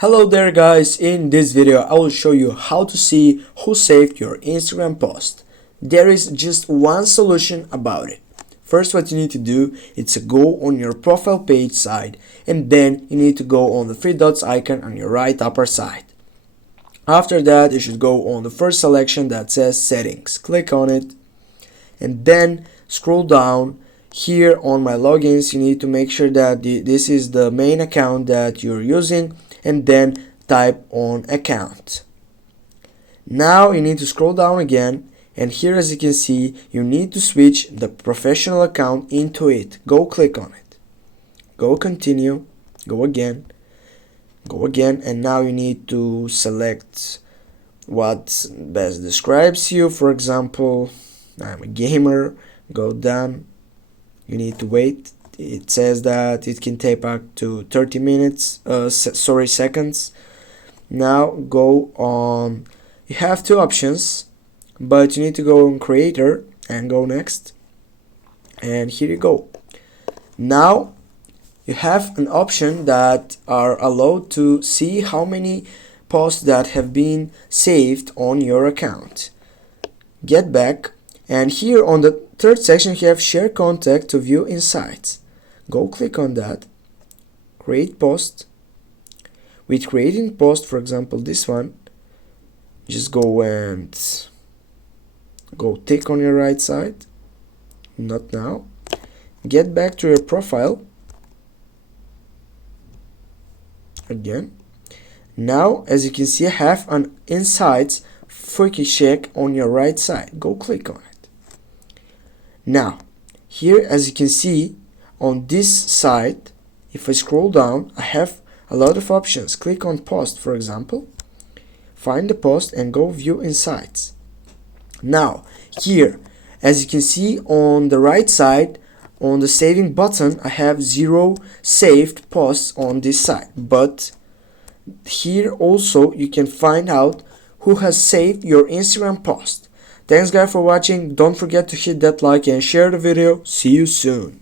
Hello there guys, in this video I will show you how to see who saved your Instagram post. There is just one solution about it. First, what you need to do is to go on your profile page side, and then you need to go on the three dots icon on your right upper side. After that, you should go on the first selection that says settings. Click on it and then scroll down. Here on my logins, you need to make sure that this is the main account that you're using, and then type on account. Now you need to scroll down again, and here, as you can see, you need to switch the professional account into it. Go click on it, go continue, go again, and now you need to select what best describes you. For example, I'm a gamer. Go down. You need to wait. It says that it can take up to 30 minutes, seconds. Now go on. You have two options, but you need to go on creator and go next. And here you go. Now you have an option that are allowed to see how many posts that have been saved on your account. Get back, and here on the third section you have share contact to view insights. Go click on that, create post. With creating post, for example this one, just go and go tick on your right side. Not now. Get back to your profile again. Now, as you can see, I have an insights freaky check on your right side. Go click on it. Now here, as you can see, on this side, if I scroll down, I have a lot of options. Click on post, for example, find the post and go view insights. Now here, as you can see on the right side, on the saving button, I have 0 saved posts on this side, but here also you can find out who has saved your Instagram post. Thanks guys for watching. Don't forget to hit that like and share the video. See you soon.